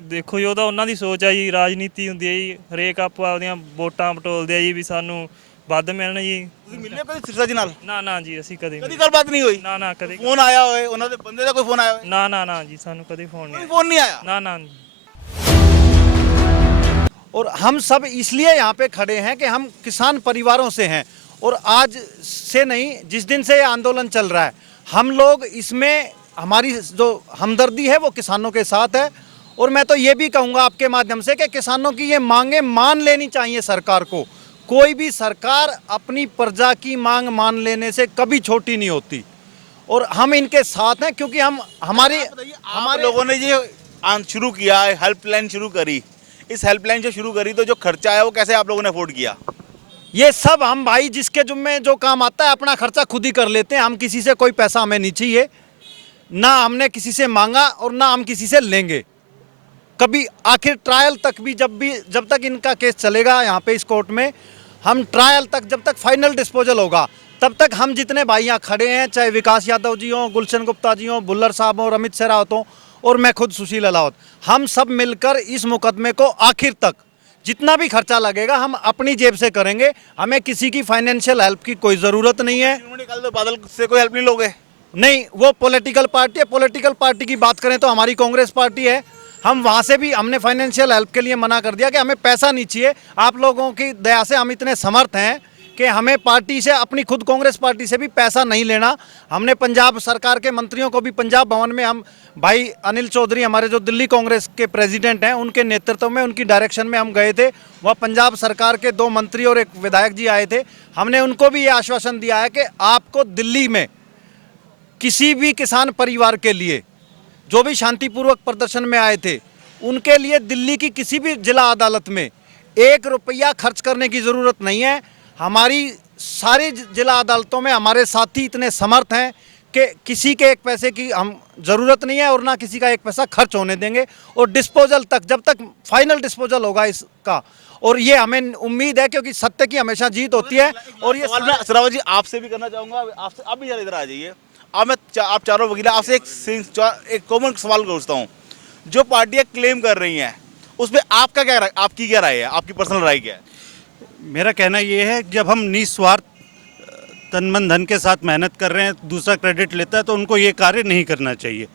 ਦੇਖੋ ਜੀ, ਉਹ ਤਾਂ ਉਹਨਾਂ ਦੀ ਸੋਚ ਆ ਜੀ, ਰਾਜਨੀਤੀ ਹੁੰਦੀ ਹੈ ਜੀ, ਹਰੇਕ ਆਪੋ ਆਪਦੀਆਂ ਵੋਟਾਂ ਬਟੋਲਦੇ ਆ ਜੀ ਵੀ ਸਾਨੂੰ ਵੱਧ ਮਿਲਣ ਜੀ। ਤੁਸੀਂ ਮਿਲੇ ਕਦੇ ਸਿਰਸਾ ਜੀ ਨਾਲ? ਨਾ ਜੀ, ਅਸੀਂ ਕਦੇ ਕਦੀ ਗੱਲਬਾਤ ਨਹੀਂ ਹੋਈ? ਨਾ ਕਦੇ। ਫੋਨ ਆਇਆ ਹੋਏ ਉਹਨਾਂ ਦੇ ਬੰਦੇ ਦਾ, ਕੋਈ ਫੋਨ ਆਇਆ ਹੋਏ? ਨਾ ਜੀ, ਸਾਨੂੰ ਕਦੇ ਫੋਨ कोई नहीं फोन नहीं आया? ना। और हम सब इसलिए यहाँ पे खड़े हैं कि हम किसान परिवारों से हैं, और आज से नहीं, जिस दिन से ये आंदोलन चल रहा है, हम लोग इसमें, हमारी जो हमदर्दी है वो किसानों के साथ है। और मैं तो ये भी कहूँगा आपके माध्यम से कि किसानों की ये मांगें मान लेनी चाहिए सरकार को। कोई भी सरकार अपनी प्रजा की मांग मान लेने से कभी छोटी नहीं होती, और हम इनके साथ हैं, क्योंकि हम हमारे लोगों ने ये शुरू किया, हेल्पलाइन शुरू करी, इस हेल्पलाइन जो शुरू करी, तो जो खर्चा है वो कैसे आप लोगों ने अफोर्ड किया? ये सब हम भाई जिसके जुम्मे जो काम आता है अपना खर्चा खुद ही कर लेते हैं। हम किसी से कोई पैसा हमें नहीं चाहिए, ना हमने किसी से मांगा और ना हम किसी से लेंगे कभी। आखिर ट्रायल तक भी, जब तक इनका केस चलेगा यहाँ पे इस कोर्ट में, हम ट्रायल तक, जब तक फाइनल डिस्पोजल होगा, तब तक हम जितने भाई यहाँ खड़े हैं, चाहे विकास यादव जी हों, गुलशन गुप्ता जी हों, बुल्लर साहब हों, अमित शेरावत हों, और मैं खुद सुशील अलावत, हम सब मिलकर इस मुकदमे को आखिर तक जितना भी खर्चा लगेगा हम अपनी जेब से करेंगे। हमें किसी की फाइनेंशियल हेल्प की कोई ज़रूरत नहीं है। उन्होंने कल तो बादल से कोई हेल्प नहीं लोगे? नहीं, वो पॉलिटिकल पार्टी है। पॉलिटिकल पार्टी की बात करें तो हमारी कांग्रेस पार्टी है। हम वहाँ से भी, हमने फाइनेंशियल हेल्प के लिए मना कर दिया कि हमें पैसा नहीं चाहिए। आप लोगों की दया से हम इतने समर्थ हैं कि हमें पार्टी से, अपनी खुद कांग्रेस पार्टी से भी पैसा नहीं लेना। हमने पंजाब सरकार के मंत्रियों को भी पंजाब भवन में, हम भाई अनिल चौधरी हमारे जो दिल्ली कांग्रेस के प्रेसिडेंट हैं, उनके नेतृत्व में, उनकी डायरेक्शन में हम गए थे। वह पंजाब सरकार के 2 मंत्री और 1 विधायक जी आए थे। हमने उनको भी ये आश्वासन दिया है कि आपको दिल्ली में किसी भी किसान परिवार के लिए जो भी शांतिपूर्वक प्रदर्शन में आए थे, उनके लिए दिल्ली की किसी भी जिला अदालत में 1 रुपया खर्च करने की ज़रूरत नहीं है। हमारी सारी जिला अदालतों में हमारे साथी इतने समर्थ हैं कि किसी के 1 पैसे की हम ज़रूरत नहीं है, और ना किसी का 1 पैसा खर्च होने देंगे। और डिस्पोजल तक, जब तक फाइनल डिस्पोजल होगा इसका, और ये हमें उम्मीद है, क्योंकि सत्य की हमेशा जीत होती है। और ये सवाल मैं सरावत जी आपसे भी करना चाहूँगा, आपसे, आप भी इधर आ जाइए। अब मैं आप चारों वकील, आपसे एक कॉमन सवाल पूछता हूँ। जो पार्टियाँ क्लेम कर रही हैं उसमें आपका क्या राय, आपकी क्या राय है, आपकी पर्सनल राय क्या है? मेरा कहना ये है, जब हम निस्वार्थ तन मन धन के साथ मेहनत कर रहे हैं, दूसरा क्रेडिट लेता है, तो उनको ये कार्य नहीं करना चाहिए।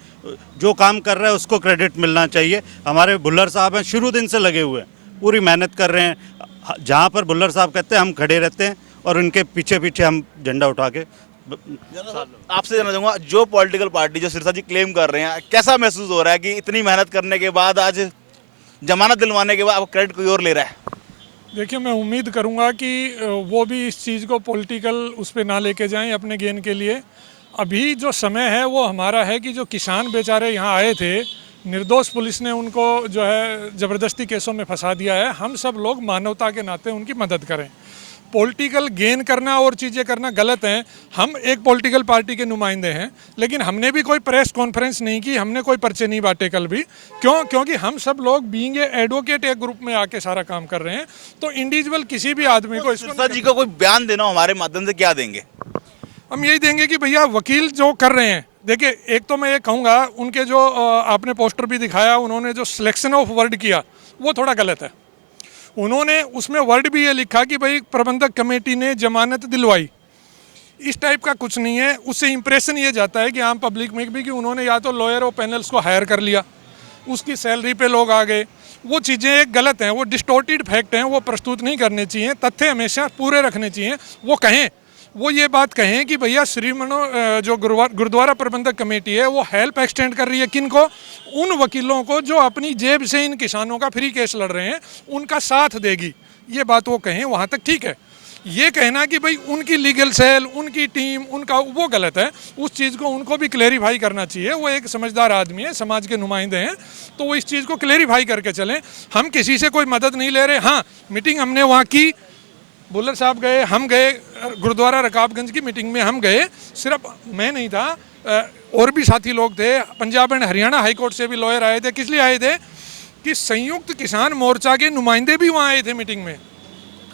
जो काम कर रहा है उसको क्रेडिट मिलना चाहिए। हमारे भुल्लर साहब हैं, शुरू दिन से लगे हुए हैं, पूरी मेहनत कर रहे हैं। जहाँ पर भुल्लर साहब कहते हैं हम खड़े रहते हैं और उनके पीछे पीछे हम झंडा उठा के। आपसे जानना चाहूँगा, जो पॉलिटिकल पार्टी जो सिरसा जी क्लेम कर रहे हैं, कैसा महसूस हो रहा है कि इतनी मेहनत करने के बाद आज जमानत दिलवाने के बाद अब क्रेडिट कोई और ले रहा है? देखिए, मैं उम्मीद करूंगा कि वो भी इस चीज़ को पॉलिटिकल उस पर ना लेके जाएं अपने गेन के लिए। अभी जो समय है वो हमारा है कि जो किसान बेचारे यहाँ आए थे, निर्दोष पुलिस ने उनको जो है ज़बरदस्ती केसों में फंसा दिया है। हम सब लोग मानवता के नाते उनकी मदद करें। पॉलिटिकल गेन करना और चीज़ें करना गलत है। हम एक पॉलिटिकल पार्टी के नुमाइंदे हैं, लेकिन हमने भी कोई प्रेस कॉन्फ्रेंस नहीं की, हमने कोई पर्चे नहीं बांटे कल भी। क्योंकि हम सब लोग बीइंग एडवोकेट एक ग्रुप में आके सारा काम कर रहे हैं। तो इंडिविजुअल किसी भी आदमी को सिरसा जी को कोई बयान देना हो हमारे माध्यम से, क्या देंगे? हम यही देंगे कि भैया वकील जो कर रहे हैं, देखिए एक तो मैं ये कहूँगा, उनके जो आपने पोस्टर भी दिखाया, उन्होंने जो सिलेक्शन ऑफ वर्ड किया वो थोड़ा गलत है। उन्होंने उसमें वर्ड भी ये लिखा कि भाई प्रबंधक कमेटी ने जमानत दिलवाई। इस टाइप का कुछ नहीं है। उससे इंप्रेशन ये जाता है कि आम पब्लिक में भी कि उन्होंने या तो लॉयर और पैनल्स को हायर कर लिया, उसकी सैलरी पे लोग आ गए। वो चीज़ें गलत हैं, वो डिस्टोर्टेड फैक्ट हैं, वो प्रस्तुत नहीं करने चाहिए। तथ्य हमेशा पूरे रखने चाहिए। वो कहें, वो ये बात कहें कि भैया जो गुरुद्वारा प्रबंधक कमेटी है वो हेल्प एक्सटेंड कर रही है किनको? उन वकीलों को जो अपनी जेब से इन किसानों का फ्री केस लड़ रहे हैं, उनका साथ देगी। ये बात वो कहें, वहाँ तक ठीक है। ये कहना कि भाई उनकी लीगल सेल, उनकी टीम, उनका, वो गलत है। उस चीज़ को उनको भी क्लेरिफाई करना चाहिए। वो एक समझदार आदमी है, समाज के नुमाइंदे हैं, तो वो इस चीज़ को क्लेरिफाई करके चलें। हम किसी से कोई मदद नहीं ले रहे। हाँ, मीटिंग हमने वहाँ की, भुल्लर साहब गए, हम गए, गुरुद्वारा रकाबगंज की मीटिंग में हम गए। सिर्फ मैं नहीं था, और भी साथी लोग थे। Punjab and Haryana high court से भी लॉयर आए थे। किस लिए आए थे? कि संयुक्त किसान मोर्चा के नुमाइंदे भी वहाँ आए थे मीटिंग में।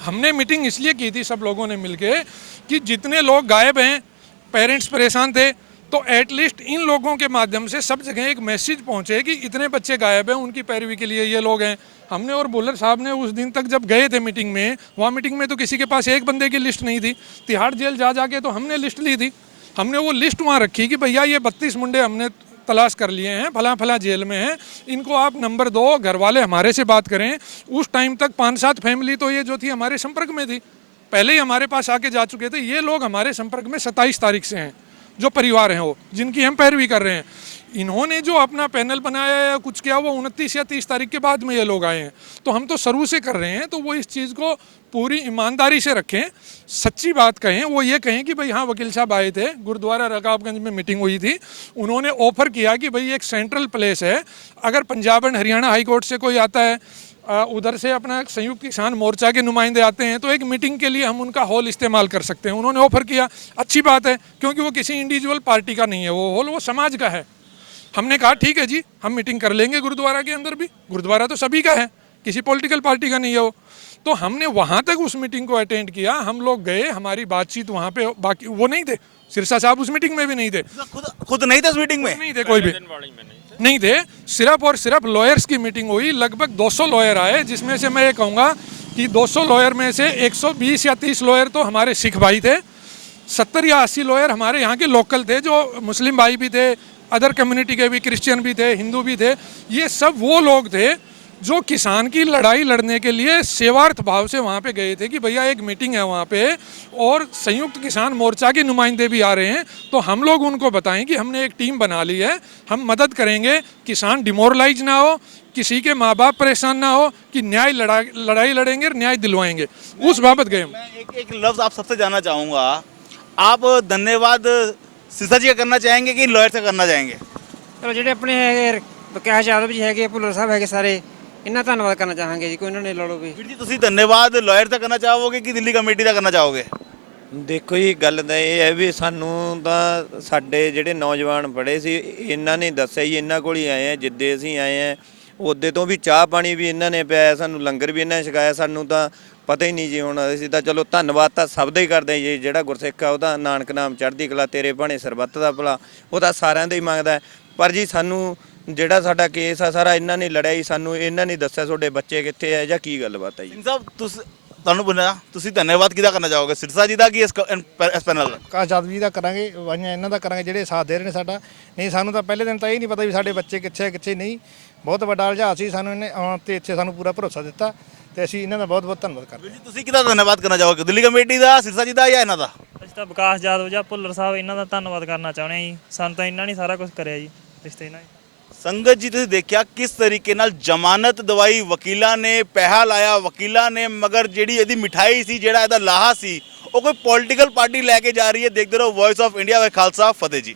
हमने मीटिंग इसलिए की थी सब लोगों ने मिलके कि जितने लोग गायब हैं, पेरेंट्स परेशान थे, तो एटलीस्ट इन लोगों के माध्यम से सब जगह एक मैसेज पहुंचे कि इतने बच्चे गायब हैं, उनकी पैरवी के लिए ये लोग हैं। हमने और भुल्लर साहब ने उस दिन तक जब गए थे मीटिंग में, वहाँ मीटिंग में तो किसी के पास एक बंदे की लिस्ट नहीं थी। तिहाड़ जेल जा जाके तो हमने लिस्ट ली थी। हमने वो लिस्ट वहाँ रखी कि भैया ये 32 मुंडे हमने तलाश कर लिए हैं, फला फला जेल में हैं, इनको आप नंबर दो। घर वाले हमारे से बात करें। उस टाइम तक 5-7 फैमिली तो ये जो थी हमारे संपर्क में थी, पहले ही हमारे पास आके जा चुके थे। ये लोग हमारे संपर्क में 27 तारीख से हैं, जो परिवार हैं वो, जिनकी हम पैरवी कर रहे हैं। इन्होंने जो अपना पैनल बनाया या कुछ किया, वो 29 या 30 तारीख के बाद में ये लोग आए हैं। तो हम तो शुरू से कर रहे हैं, तो वो इस चीज़ को पूरी ईमानदारी से रखें, सच्ची बात कहें। वो ये कहें कि भाई हाँ, वकील साहब आए थे, गुरुद्वारा रकाबगंज में मीटिंग हुई थी, उन्होंने ऑफर किया कि भाई एक सेंट्रल प्लेस है, अगर Punjab and Haryana high court से कोई आता है, उधर से अपना संयुक्त किसान मोर्चा के नुमाइंदे आते हैं, तो एक मीटिंग के लिए हम उनका हॉल इस्तेमाल कर सकते हैं। उन्होंने ऑफर किया, अच्छी बात है, क्योंकि वो किसी इंडिविजुअल पार्टी का नहीं है, वो हॉल वो समाज का है। हमने कहा ठीक है जी, हम मीटिंग कर लेंगे गुरुद्वारा के अंदर भी। गुरुद्वारा तो सभी का है, किसी पॉलिटिकल पार्टी का नहीं है वो। तो हमने वहाँ तक उस मीटिंग को अटेंड किया। हम लोग गए, हमारी बातचीत वहाँ पे, बाकी वो नहीं थे। सिरसा साहब उस मीटिंग में भी नहीं थे। खुद नहीं थे उस मीटिंग में? नहीं थे, कोई भी नहीं थे। सिर्फ और सिर्फ लॉयर्स की मीटिंग हुई। लगभग 200 लॉयर आए, जिसमें से मैं ये कहूँगा कि 200 लॉयर में से 120 या 30 लॉयर तो हमारे सिख भाई थे, 70 या 80 लॉयर हमारे यहाँ के लोकल थे, जो मुस्लिम भाई भी थे, अदर कम्युनिटी के भी, क्रिश्चियन भी थे, हिंदू भी थे। ये सब वो लोग थे जो किसान की लड़ाई लड़ने के लिए सेवार्थ भाव से वहाँ पे गए थे कि भैया एक मीटिंग है वहाँ पे और संयुक्त किसान मोर्चा के नुमाइंदे भी आ रहे हैं, तो हम लोग उनको बताएं कि हमने एक टीम बना ली है, हम मदद करेंगे, किसान डिमोरलाइज ना हो, किसी के माँ बाप परेशान ना हो, कि न्याय लड़ाई लड़ेंगे और न्याय दिलवाएंगे। उस बाबत गए। मैं एक लफ्ज़ आप सबसे जानना चाहूँगा, आप धन्यवाद सिरसा जी का करना चाहेंगे कि लॉयर से करना चाहेंगे? ਚਲੋ ਜਿਹੜੇ ਆਪਣੇ ਹੈਗੇ ਵਿਕਾਸ ਯਾਦਵ ਜੀ ਹੈਗੇ, ਭੁੱਲਰ ਸਾਹਿਬ ਹੈਗੇ, ਸਾਰੇ ਇਹਨਾਂ ਧੰਨਵਾਦ ਕਰਨਾ ਚਾਹਾਂਗੇ ਜੀ। ਕੋਈ ਇਹਨਾਂ ਨੇ ਲੜੋ ਵੀ। ਵੀਰ ਜੀ, ਤੁਸੀਂ ਧੰਨਵਾਦ ਲਾਇਰ ਦਾ ਕਰਨਾ ਚਾਹੋਗੇ ਕਿ ਦਿੱਲੀ ਕਮੇਟੀ ਦਾ ਕਰਨਾ ਚਾਹੋਗੇ? ਦੇਖੋ ਜੀ, ਗੱਲ ਤਾਂ ਇਹ ਹੈ ਵੀ ਸਾਨੂੰ ਤਾਂ ਸਾਡੇ ਜਿਹੜੇ ਨੌਜਵਾਨ ਪੜ੍ਹੇ ਸੀ, ਇਹਨਾਂ ਨੇ ਦੱਸਿਆ ਜੀ, ਇਹਨਾਂ ਕੋਲ ਹੀ ਆਏ ਆ। ਜਿੱਦੇ ਅਸੀਂ ਆਏ ਆ ਉਹਦੇ ਤੋਂ ਵੀ ਚਾਹ ਪਾਣੀ ਵੀ ਇਹਨਾਂ ਨੇ ਪਿਆਇਆ ਸਾਨੂੰ, ਲੰਗਰ ਵੀ ਇਹਨਾਂ ਨੇ ਛਕਾਇਆ। ਸਾਨੂੰ ਤਾਂ ਪਤਾ ਹੀ ਨਹੀਂ ਜੀ। ਹੁਣ ਅਸੀਂ ਤਾਂ ਚਲੋ ਧੰਨਵਾਦ ਤਾਂ ਸਭ ਦਾ ਹੀ ਕਰਦੇ ਜੀ। ਜਿਹੜਾ ਗੁਰਸਿੱਖ ਆ ਉਹਦਾ ਨਾਨਕ ਨਾਮ ਚੜ੍ਹਦੀ ਕਲਾ, ਤੇਰੇ ਭਾਣੇ ਸਰਬੱਤ ਦਾ ਭਲਾ, ਉਹ ਤਾਂ ਸਾਰਿਆਂ ਦਾ ਹੀ ਮੰਗਦਾ। ਪਰ ਜੀ ਸਾਨੂੰ ਜਿਹੜਾ ਸਾਡਾ ਕੇਸ ਆ ਸਾਰਾ ਇਹਨਾਂ ਨੇ ਲੜਿਆ ਜੀ। ਸਾਨੂੰ ਇਹਨਾਂ ਨੇ ਦੱਸਿਆ ਤੁਹਾਡੇ ਬੱਚੇ ਕਿੱਥੇ ਆ ਜਾਂ ਕੀ ਗੱਲਬਾਤ ਹੈ ਜੀ। ਸਿੰਘ ਸਾਹਿਬ, ਤੁਸੀਂ ਤੁਹਾਨੂੰ ਪੁੱਛਣਾ ਤੁਸੀਂ ਧੰਨਵਾਦ ਕਿਹਦਾ ਕਰਨਾ ਚਾਹੋਗੇ, ਸਿਰਸਾ ਜੀ ਦਾ ਕਿ ਇਸ ਪੈਨਲ ਦਾ? ਆਕਾਸ਼ ਯਾਦਵ ਜੀ ਦਾ ਕਰਾਂਗੇ, ਵਾਈਆਂ ਇਹਨਾਂ ਦਾ ਕਰਾਂਗੇ ਜਿਹੜੇ ਸਾਥ ਦੇ ਰਹੇ ਨੇ ਸਾਡਾ। ਨਹੀਂ ਸਾਨੂੰ ਤਾਂ ਪਹਿਲੇ ਦਿਨ ਤਾਂ ਇਹ ਨਹੀਂ ਪਤਾ ਵੀ ਸਾਡੇ ਬੱਚੇ ਕਿੱਥੇ ਆ ਕਿੱਥੇ ਨਹੀਂ। ਬਹੁਤ ਵੱਡਾ ਰੁਝਾਨ ਸੀ, ਸਾਨੂੰ ਇਹਨੇ ਆਉਣ ਤੇ ਇੱਥੇ ਸਾਨੂੰ ਪੂਰਾ ਭਰੋਸਾ ਦਿੱਤਾ ਤੇ ਅਸੀਂ ਇਹਨਾਂ ਦਾ ਬਹੁਤ ਬਹੁਤ ਧੰਨਵਾਦ ਕਰਦੇ ਹਾਂ। ਜੀ ਤੁਸੀਂ ਕਿਹਦਾ ਧੰਨਵਾਦ ਕਰਨਾ ਚਾਹੋਗੇ, ਦਿੱਲੀ ਕਮੇਟੀ ਦਾ, ਸਿਰਸਾ ਜੀ ਦਾ ਜਾਂ ਇਹਨਾਂ ਦਾ? ਅਸੀਂ ਤਾਂ ਵਿਕਾਸ ਯਾਦਵ ਜਾਂ ਭੁੱਲਰ ਸਾਹਿਬ ਇਹਨਾਂ ਦਾ ਧੰਨਵਾਦ ਕਰਨਾ ਚਾਹੁੰਦੇ ਹਾਂ ਜੀ। ਸਾਨੂੰ ਤਾਂ ਇਹਨਾਂ ਨੇ ਸਾਰਾ ਕੁਝ ਕਰਿਆ ਜੀ, ਰਿਸ਼ਤੇ ਇਹਨਾਂ ਨੇ। ਸੰਗਤ ਜੀ ਤੁਸੀਂ ਦੇਖਿਆ ਕਿਸ ਤਰੀਕੇ ਨਾਲ ਜ਼ਮਾਨਤ ਦਵਾਈ ਵਕੀਲਾਂ ਨੇ, ਪੈਸਾ ਲਾਇਆ ਵਕੀਲਾਂ ਨੇ, ਮਗਰ ਜਿਹੜੀ ਇਹਦੀ ਮਿਠਾਈ ਸੀ, ਜਿਹੜਾ ਇਹਦਾ ਲਾਹਾ ਸੀ, ਉਹ ਕੋਈ ਪੋਲੀਟੀਕਲ ਪਾਰਟੀ ਲੈ ਕੇ ਜਾ ਰਹੀ ਹੈ। ਦੇਖਦੇ ਰਹੋ ਵੌਇਸ ਆਫ ਇੰਡੀਆ ਵੇ ਖਾਲਸਾ ਫਤਿਹ ਜੀ।